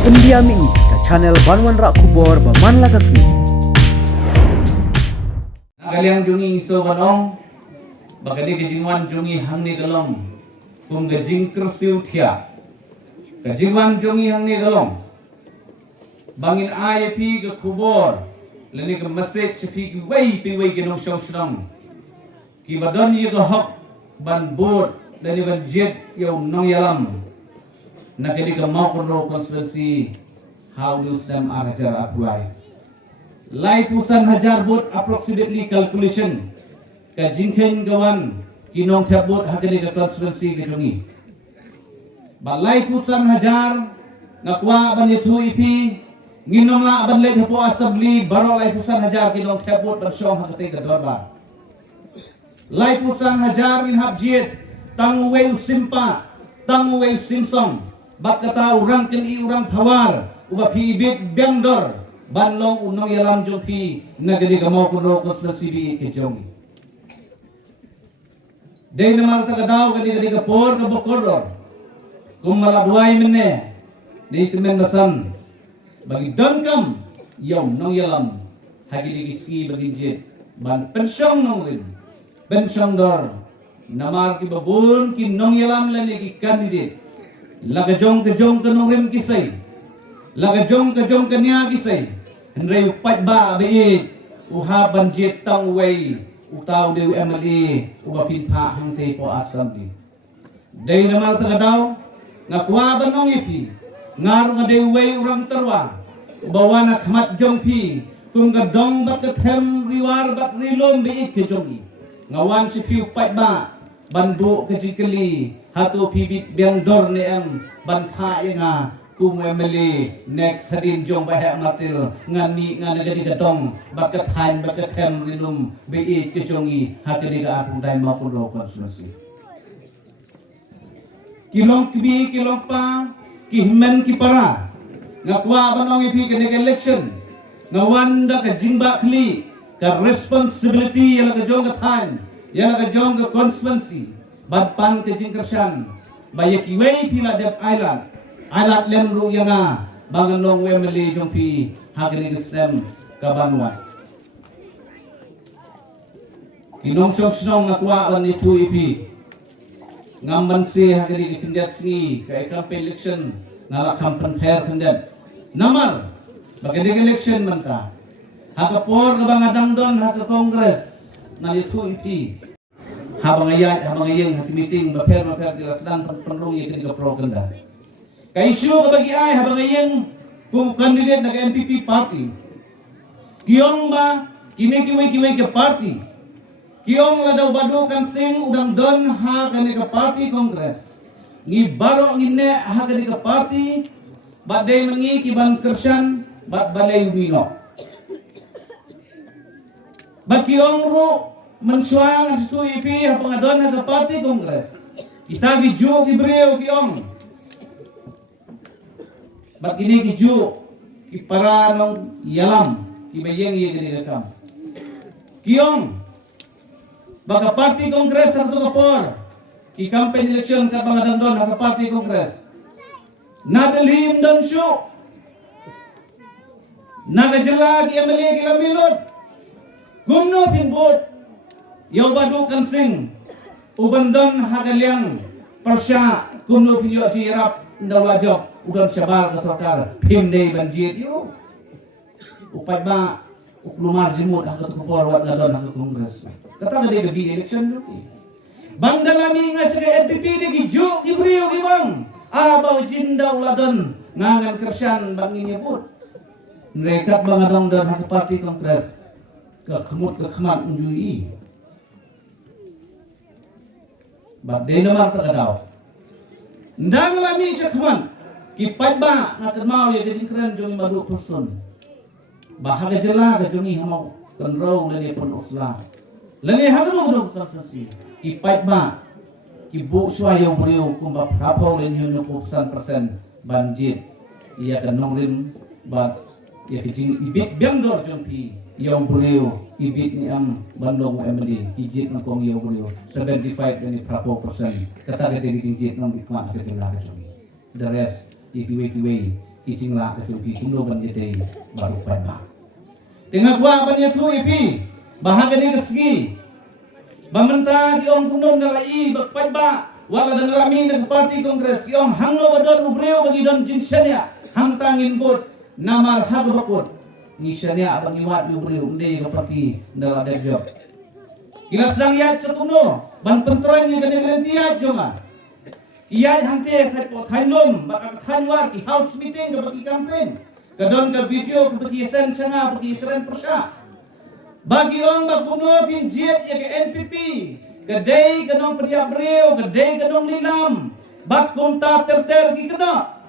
Pendiami ke channel Banwan Rak Kubor Baman Lagasmi. Kaliang jungi iso banong bagadi kejingwan jungi hangni galong kum gejing kersiu thia kejingwan jungi hangni galong bangin ay pi ke kubor leni ke message pi ke wei ke nong shong shong ki badon ye ke hok ban bot leni ban jet yo nong yalam na kedi ke mau kono konstitusi how do them arajar apply lai pusan hajar bot approximately calculation ka jingkhen gawan kinong thap bot hakeli ka konstitusi ke jongi balai pusan hajar ngakwa ban yethu ipi nginong la ban le hapo assembly baro lai pusan hajar kinong thap bot ban shong hakate ka dorba lai pusan hajar in habjiet tang weu simpa tang weu simsong bat kata urang keni urang thawar uba pi bit bangdor banlong unong yalam jompi nagadi gamau kuno konstitusi ke jongi dei namal tagadaw gadi kapor ka bokodor kumala duai menne dei temen basan bagi donkam yom nong yalam hagi giski bagi jet ban pensyong nong rin pensyong dor namar ki babun ki nong yalam lani ki kandidat lagajong kejong kanong rin kisay lagajong kejong kanya kisay henry upat ba beit uhaban jet tang way utaw dewi MLA uba pinpa hangte po asam di day naman tagadaw ngakwa ba nong ipi ngar nga dewi way urang tarwa ubawa na khamat jong pi kung gadong bat kathem riwar bat rilom beit kejongi ngawan si pi upat ba banbu kejikeli hatu pibit biang dor ne ang banpa nga kung MLA next hadin jong bahaya matil ngani ngana gadi gadong bakat hain bakat tem rinum beit kejongi hakeli ga apung dai mau kuno konstitusi kilong kibi kilong pa kihmen kipara ngakwa banong ipi ke election ngawanda ka jingba kli ka responsibility yala ka jong ka hain yala ka jong ka constituency badpan ke jingkersan bayaki wei pila dep island alat lem ru yanga bangalong wemeli jompi hagni islam kabanwa kinong sosnong ngakwa an itu ipi ngamban si hagni kindiasni ka campaign election nala campaign fair kandat namar bagadi election manka hagapor kabangadang don haga kongres na itu ipi habang ayang hati meeting baper jelas dan penrung yang kini pro kanda ka isu kabagi ay habang ayang kung candidate na NPP party kiyong ba kiwi ke party kiyong la daw badu kan sing udang don ha kani ka party congress ni baro nginne ha kani ka party baday mangi kiban kersyan bat balay umino bat kiyong ro mensuang situ ipi pengadon ke parti kongres kita giju gibreo kiong bat ini giju ki para nong yalam ki bayeng ye gede rekam kiong baka parti kongres satu kapor ki campaign election ka pengadon don ke parti kongres nadalim dan show nagajela ki MLA ki lamilot gumno pinbot yaw badu kan sing ubandon hagaliang persya kumno pinyo ti rap ndawajok udan syabal ka sarkar pimdey banjit yo upat ba uklumar jimut ang kapor wat gadon ang kongres kata gade gadi election yo bandalami nga sa NPP di giju gibriyo gibang abaw jindaw ladon ngangan kersyan bangin yabut nekat bangadong dan hak parti kongres kekhamat unjui badai naman tagadaw ndang lami siya kaman kipat ba natin mau ya gading keren jong madu pusun bahaga jela ka jongi hamaw kanraw lani pun usla lani hagano do konstitusi kipat ba kibu suayo brio kumba prapaw lani yun 1% banjir iya kanong rim bat ya kijing ibit biangdor jompi yang brio ibit ni ang bandong MLA ijit ng kong yang brio 75 ni prapo persen kata gede dijit ng bikma ka jela ka jongi the rest ikiwe kijinglah kecuali kunduban kita baru pada. Tengah gua banyak tu ipi bahagia ni kesegi. Bamenta kiong kunum nalai bakpaiba wala dan rami dan parti kongres kiong hangno badon ubreo bagi don jinsenya hang tangin bot namar hab bakut ngisenya abang iwat ubreo unde parti dala job. Kila sedang yat sepuno ban pentroy ni gane tiat jonga. Iya hangte thailom bak thailwar ki house meeting ke bagi campaign. Kadon ke video ke bagi sen sanga bagi keren persya. Bagi orang berpunuh pinjit ya ke NPP, kedai kenong periak beriu, kedai kenong lilam, bak kumta terter ki kena.